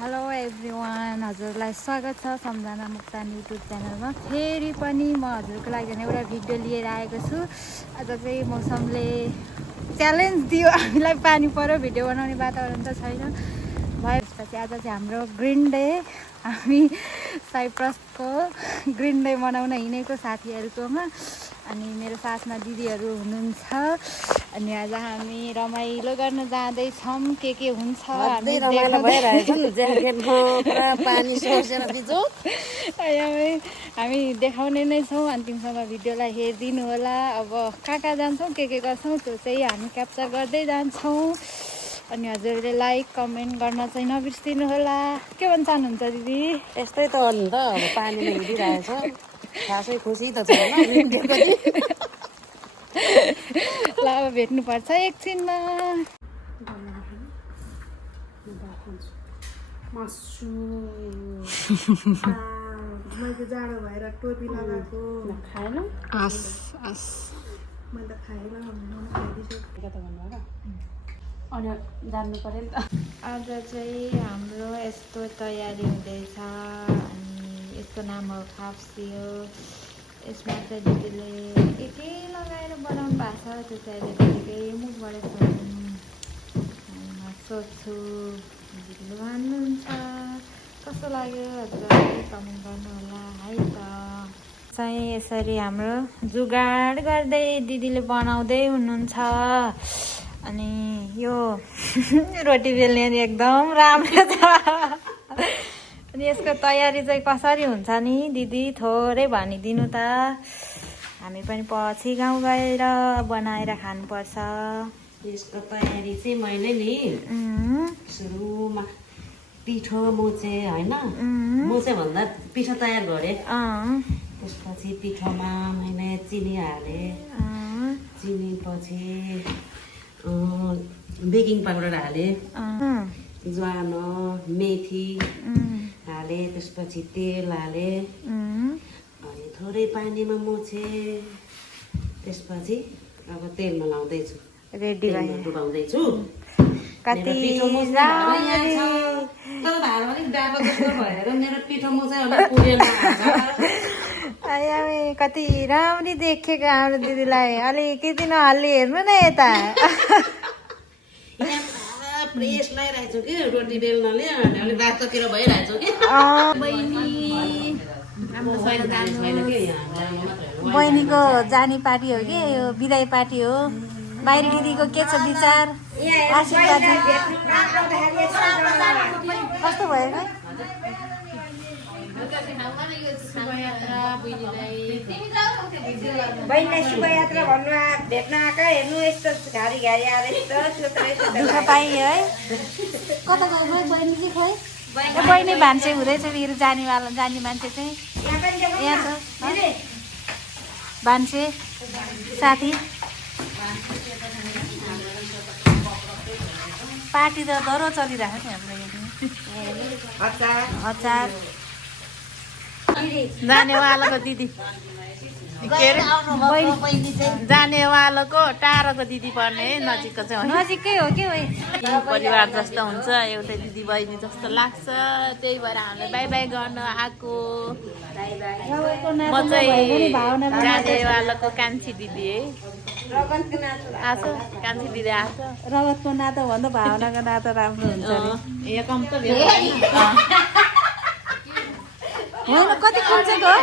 Hello everyone, हजुरलाई स्वागत छ सम्झना मुक्तान युट्युब च्यानलमा। फेरि पनि म हजुरको लागि एउटा भिडियो लिएर आएको छु। आज चाहिँ मौसमले च्यालेन्ज दियो हामीलाई, पानी पऱ्यो, भिडियो बनाउने वातावरण त छैन भएपछि आज चाहिँ हाम्रो ग्रिन डे। हामी साइप्रसको ग्रिन डे मनाउन हिँडेको साथीहरूकोमा, अनि मेरो साथमा दिदीहरू हुनुहुन्छ। अनि आज हामी रमाइलो गर्न जाँदैछौँ। के हुन्छ हामी हामी देखाउने नै छौँ। अन्तिमसम्म भिडियोलाई हेरिदिनु होला। अब कहाँ जान्छौँ, के गर्छौँ त्यो चाहिँ हामी क्याप्चर गर्दै जान्छौँ। अनि हजुरले लाइक कमेन्ट गर्न चाहिँ नबिर्सिनु होला। के भन्न चाहनुहुन्छ दिदी? यस्तै त हो नि त, अब पानीले हिँडिरहेछ, खासै खुसी त छैन। ल अब भेट्नुपर्छ एकछिनमा। मैले जाडो भएर टोपी लगाएको खाएन। मैले त खाएन, खाइदिन्छु। अनि जान्नु पर्यो नि त। आज चाहिँ हाम्रो यस्तो तयारी हुँदैछ। अनि यसको नाम हो खाप्सी हो। यसमा चाहिँ दिदीले के लगाएर बनाउनु भएको छ, त्यो चाहिँ दिदीकै मुखबाट सोध्छु। दिदीले भन्नुहुन्छ। कस्तो लाग्यो हजुरले कमेन्ट गर्नु होला है त। चाहिँ यसरी हाम्रो जुगाड गर्दै दिदीले बनाउँदै हुनुहुन्छ। अनि यो रोटी बेल्ने एकदम राम्रो छ। अनि यसको तयारी चाहिँ कसरी हुन्छ नि दिदी, थोरै भनिदिनु त। हामी पनि पछि गाउँ गएर बनाएर खानुपर्छ। यसको तयारी चाहिँ मैले नि सुरुमा पिठो मुछे होइन, मुछे भन्दा पिठो तयार गरेँ। त्यसपछि पिठोमा मैले चिनी हालेँ। चिनी पछि बेकिङ पाउडर हालेँ, ज्वानो मेथी हालेँ, त्यसपछि तेल हालेँ, अनि थोरै पानीमा मुछे। त्यसपछि अब तेलमा लाउँदैछु, रेडी डुबाउँदैछु। कति पिठो मुछ्ने भाँडो यहाँ छ, तर भाँडो अलिक डाबा जस्तो भएर मेरो पिठो मुछे अलिक पुगेन। कति राम्री देखेको हाम्रो दिदीलाई। अलिकति नहल्ली हेर्नु न यता। प्रेस लगाइरहेको छु कि रोटी बेल्नले, अलिक रातोतिर भइरहेको छु कि। बहिनीको जाने पार्टी हो कि यो बिदाई पार्टी हो। बाहिर दिदीको के छ विचार? आशीर्वाद कस्तो भयो खै? बहिनीलाई शुभयात्रा भन्नु भेट्न आएको, हेर्नु यस्तो घारी घारी आएर दुःख पाएँ है। कता गयो बहिनी चाहिँ खोइ? बहिनी भान्से हुँदैछ मेरो जाने मान्छे चाहिँ यहाँ छ। भान्से साथी पार्टी त डह्रो चलिरहेको नि हाम्रो अचार जानेवालाको दिदी के अरे जानेवालाको टाढोको दिदी पर्ने, नजिकको चाहिँ नजिकै हो कि परिवार जस्तो हुन्छ, एउटै दिदी बहिनी जस्तो लाग्छ। त्यही भएर हामीले बाई बाई गर्न आएको। म चाहिँ जानेवालाको कान्छी दिदी है। आएको कान्छी दिदी आएको। रगतको नातो भन्दा भावनाको नातो राम्रो हुन्छ नि। होइन कति खुल्छेको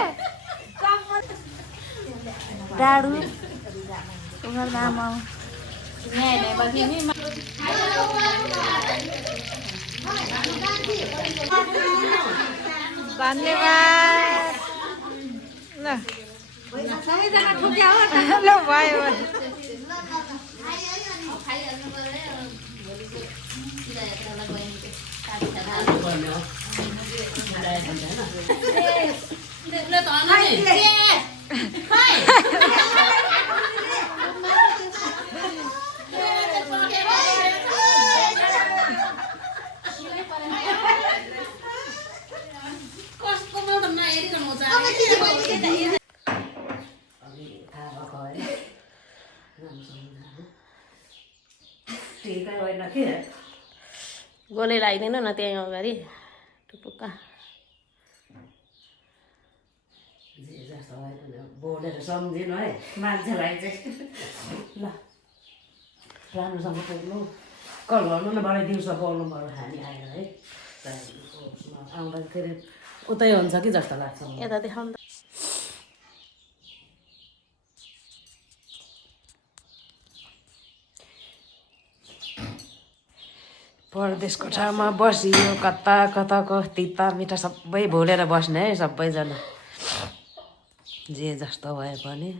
डाडु उनीहरू नाम धन्यवाद। ल भयो गोले लगाइदिनु न त्यहीँ अगाडि। टुपुक्का जे जस्तो भए पनि बोलेर सम्झिनु है मान्छेलाई चाहिँ ल राम्रोसँग बोल्नु कल गर्नु न बढी दिउँसो बोल्नु पऱ्यो हामी आएर है आउँदाखेरि उतै हुन्छ कि जस्तो लाग्छ मलाई। यता देखाउनु त परदेशको ठाउँमा बसियो कता कताको तिता मिठा सबै भुलेर बस्ने है सबैजना जे जस्तो भए पनि।